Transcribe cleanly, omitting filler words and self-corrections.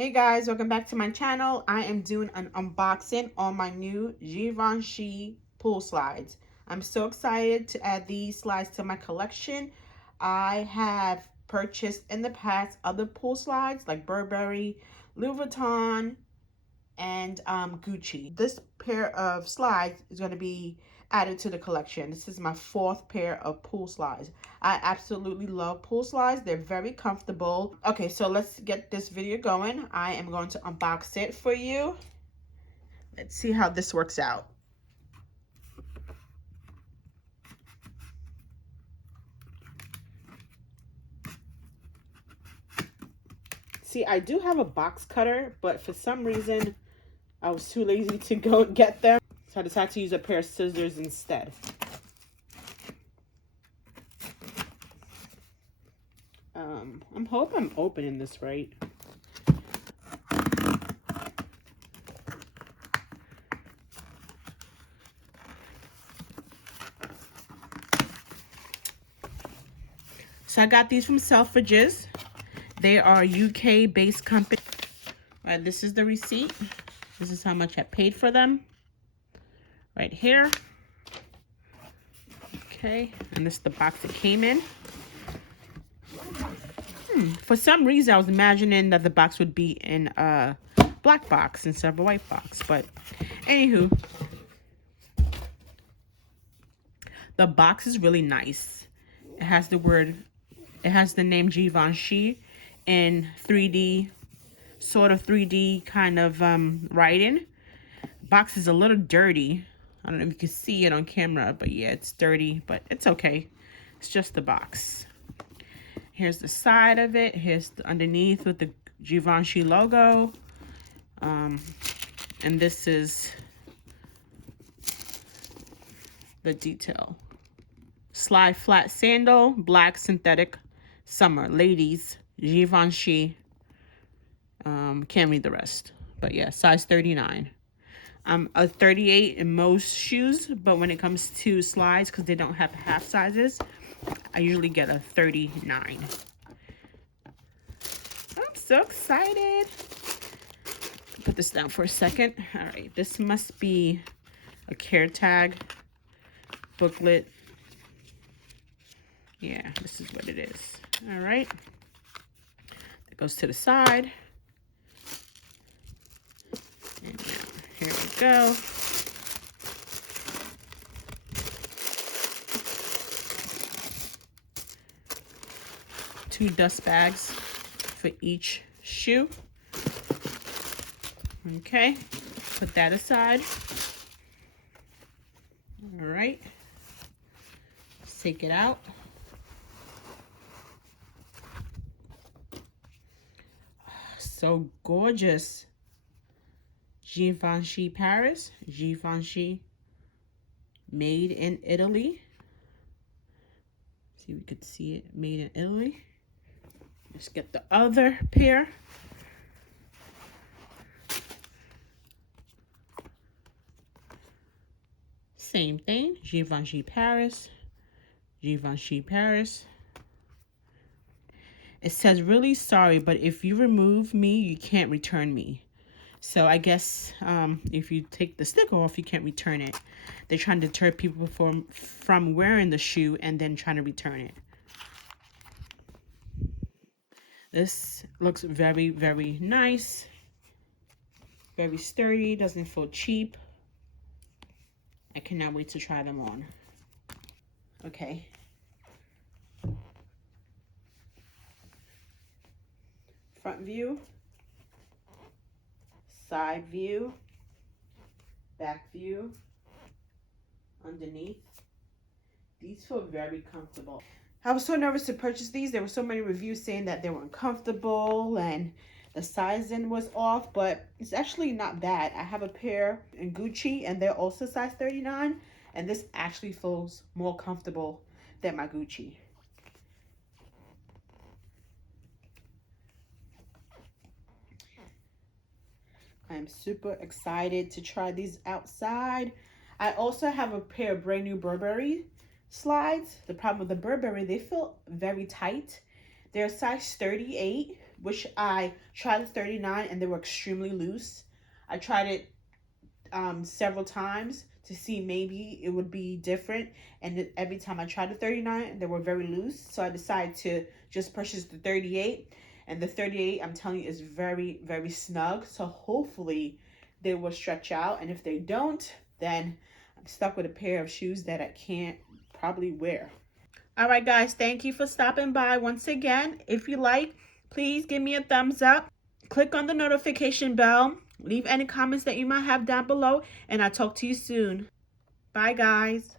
Hey guys, welcome back to my channel. I am doing an unboxing on my new Givenchy pool slides. I'm so excited to add these slides to my collection. I have purchased in the past other pool slides like Burberry, Louis Vuitton, and Gucci. This pair of slides is going to be added to the collection. This is my fourth pair of pool slides. I absolutely love pool slides. They're very comfortable. Okay, so let's get this video going. I am going to unbox it for you. Let's see how this works out. See, I do have a box cutter, but for some reason, I was too lazy to go get them. So I decided to use a pair of scissors instead. I'm hoping I'm opening this right. So I got these from Selfridges. They are UK-based company. This is the receipt. This is how much I paid for them. Right here. Okay, and this is the box it came in. For some reason, I was imagining that the box would be in a black box instead of a white box. But anywho, the box is really nice. It has the name Givenchy in 3D, sort of 3D kind of writing. Box is a little dirty. I don't know if you can see it on camera, but yeah, it's dirty, but it's okay. It's just the box. Here's the side of it. Here's the underneath with the Givenchy logo. And this is the detail. Slide flat sandal, black synthetic summer. Ladies, Givenchy. Can't read the rest. But yeah, size 39. I'm a 38 in most shoes, but when it comes to slides, because they don't have half sizes, I usually get a 39. I'm so excited. Put this down for a second. All right, this must be a care tag booklet. Yeah, this is what it is. All right. It goes to the side. And now, here we go. Two dust bags for each shoe. Okay, put that aside. All right, let's take it out. So gorgeous. Givenchy Paris, Givenchy made in Italy. See if we could see it, made in Italy. Let's get the other pair. Same thing, Givenchy Paris, Givenchy Paris. It says, really sorry, but if you remove me, you can't return me. So I guess if you take the sticker off, you can't return it. They're trying to deter people from wearing the shoe and then trying to return it. This looks very, very nice. Very sturdy, doesn't feel cheap. I cannot wait to try them on. Okay. Front view. Side view. Back view. Underneath. These feel very comfortable. I was so nervous to purchase these. There were so many reviews saying that they were uncomfortable and the sizing was off, but it's actually not bad. I have a pair in Gucci and they're also size 39, and this actually feels more comfortable than my Gucci. I am super excited to try these outside. I also have a pair of brand new Burberry slides. The problem with the Burberry, they feel very tight. They're size 38, which I tried the 39 and they were extremely loose. I tried it several times to see maybe it would be different, and every time I tried the 39 they were very loose, so I decided to just purchase the 38. And the 38, I'm telling you, is very, very snug, so hopefully they will stretch out, and if they don't, then I'm stuck with a pair of shoes that I can't probably wear. All right, guys, thank you for stopping by once again. If you like, please give me a thumbs up. Click on the notification bell. Leave any comments that you might have down below, and I'll talk to you soon. Bye, guys.